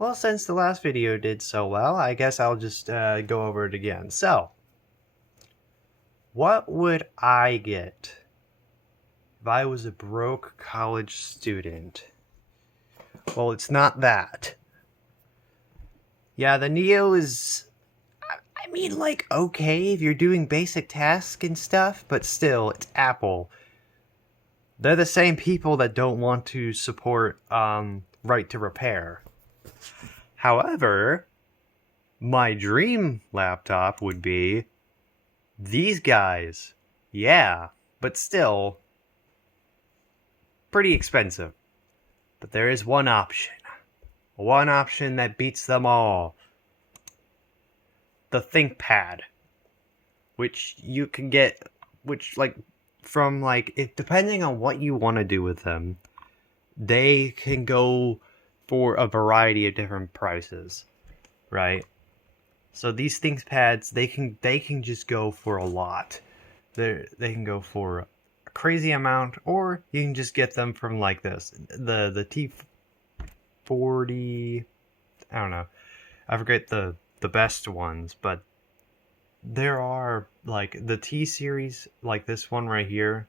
Well, since the last video did so well, I guess I'll just go over it again. So, what would I get if I was a broke college student? Well, it's not that. Yeah, the Neo is, okay if you're doing basic tasks and stuff, but still, it's Apple. They're the same people that don't want to support right to repair. However, my dream laptop would be these guys. Yeah, but still pretty expensive. But there is one option. One option that beats them all. The ThinkPad. Which you can get, depending on what you want to do with them, they can go for a variety of different prices, right? So these ThinkPads, they can just go for a lot. They can go for a crazy amount, or you can just get them from like this. The T40, I don't know. I forget the best ones, but there are like the T series, like this one right here.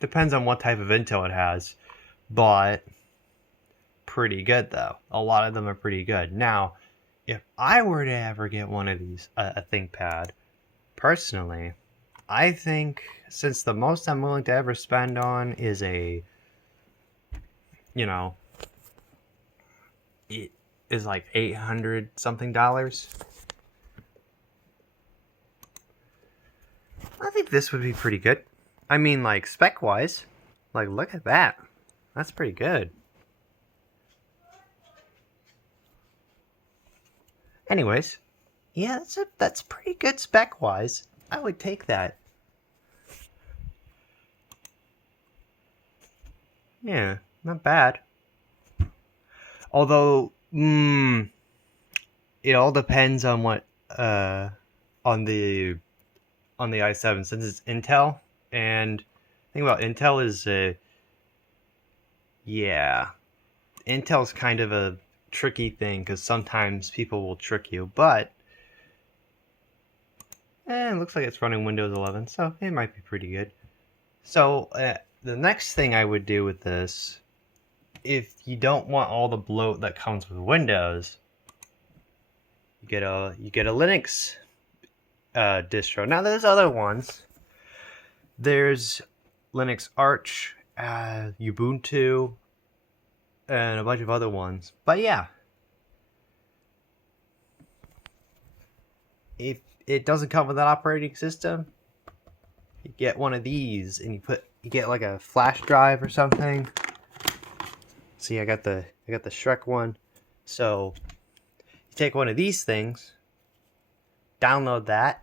Depends on what type of Intel it has, but pretty good though. A lot of them are pretty good. Now, if I were to ever get one of these, a ThinkPad, personally, I think since the most I'm willing to ever spend on is it is like $800 something dollars. I think this would be pretty good. I mean, like spec wise, like look at that. That's pretty good. Anyways, yeah, that's pretty good spec wise. I would take that. Yeah, not bad. Although, it all depends on what on the i7, since it's Intel. And the thing about Intel is, Intel's kind of a tricky thing because sometimes people will trick you, but it looks like it's running Windows 11, so it might be pretty good. So the next thing I would do with this, if you don't want all the bloat that comes with Windows, you get a Linux distro. Now there's other ones. There's Linux Arch, Ubuntu, and a bunch of other ones. But yeah, if it doesn't come with an operating system, you get one of these, and you get like a flash drive or something. See, I got the Shrek one. So you take one of these things, download that.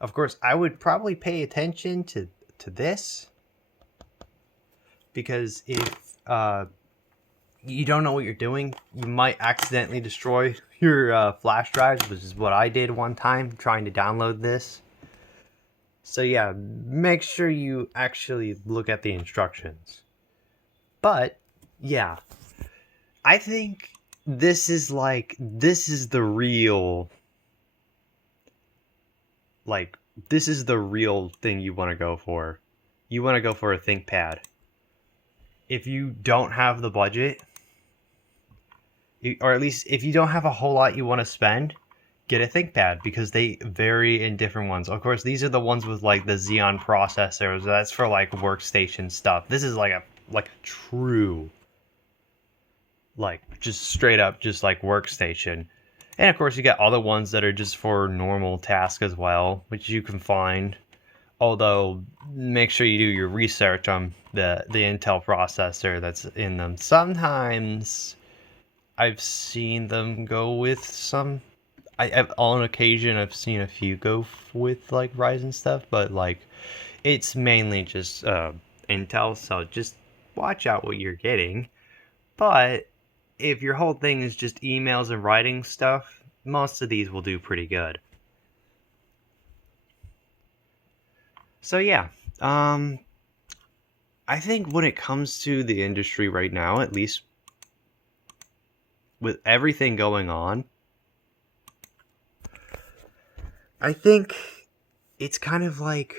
Of course, I would probably pay attention to this, because if you don't know what you're doing, you might accidentally destroy your flash drives, which is what I did one time trying to download this. So yeah, make sure you actually look at the instructions. But yeah, I think this is the real, this is the real thing you want to go for. You want to go for a ThinkPad. If you don't have the budget, or at least if you don't have a whole lot you want to spend, get a ThinkPad, because they vary in different ones. Of course, these are the ones with like the Xeon processors. That's for like workstation stuff. This is like a true, just straight up just like workstation. And of course, you got other ones that are just for normal tasks as well, which you can find. Although, make sure you do your research on the Intel processor that's in them. Sometimes I've seen them go with some. On occasion, I've seen a few go with like Ryzen stuff, but like it's mainly just Intel. So just watch out what you're getting. But if your whole thing is just emails and writing stuff, most of these will do pretty good. So yeah, I think when it comes to the industry right now, at least with everything going on, I think it's kind of like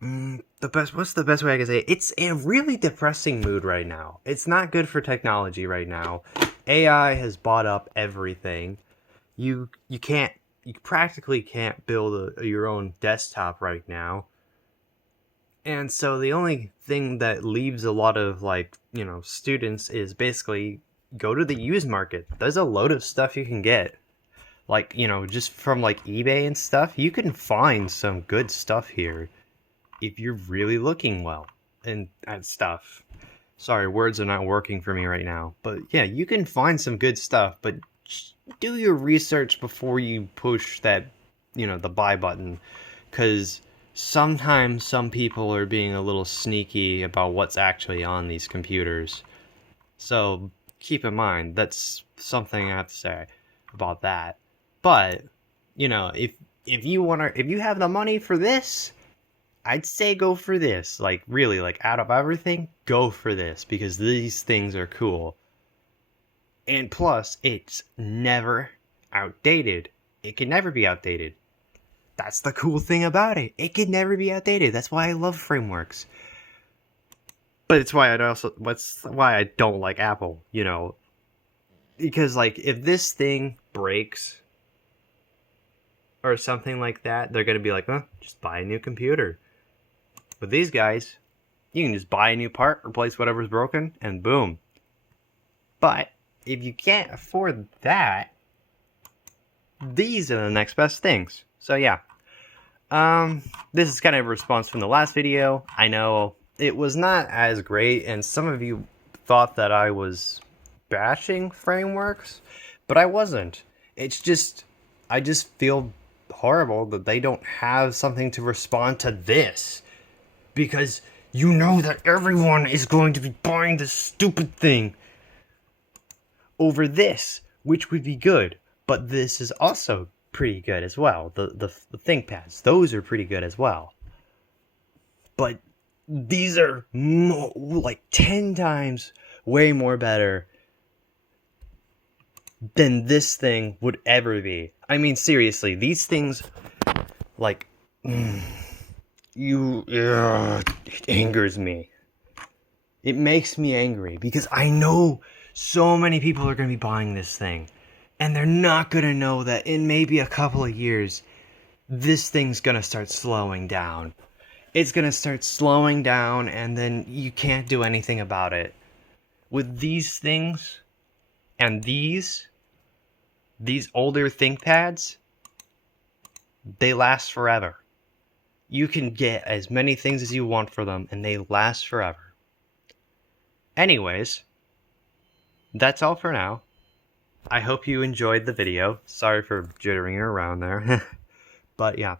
what's the best way I can say it? It's in a really depressing mood right now. It's not good for technology right now. AI has bought up everything. You practically can't build your own desktop right now. And so the only thing that leaves a lot of students is basically go to the used market. There's a load of stuff you can get. Just from eBay and stuff, you can find some good stuff here if you're really looking well and stuff. Sorry, words are not working for me right now. But yeah, you can find some good stuff, but do your research before you push that, the buy button, because sometimes some people are being a little sneaky about what's actually on these computers. So keep in mind, that's something I have to say about that. But, if you have the money for this, I'd say go for this. Really, out of everything, go for this, because these things are cool. And plus, it's never outdated. It can never be outdated. That's the cool thing about it. It can never be outdated. That's why I love frameworks. But it's why I don't like Apple, Because if this thing breaks or something like that, they're going to be like, just buy a new computer. With these guys, you can just buy a new part, replace whatever's broken, and boom. But if you can't afford that, these are the next best things. So yeah. This is kind of a response from the last video. I know it was not as great, and some of you thought that I was bashing frameworks, but I wasn't. It's just, I just feel horrible that they don't have something to respond to this, because you know that everyone is going to be buying this stupid thing over this, which would be good, but this is also pretty good as well. The ThinkPads, those are pretty good as well, but these are 10 times way more better than this thing would ever be. I mean, seriously, these things, it angers me. It makes me angry, because I know so many people are going to be buying this thing, and they're not going to know that in maybe a couple of years, this thing's going to start slowing down. It's going to start slowing down, and then you can't do anything about it. With these things, and these older ThinkPads, they last forever. You can get as many things as you want for them, and they last forever. Anyways, that's all for now. I hope you enjoyed the video. Sorry for jittering around there. But yeah.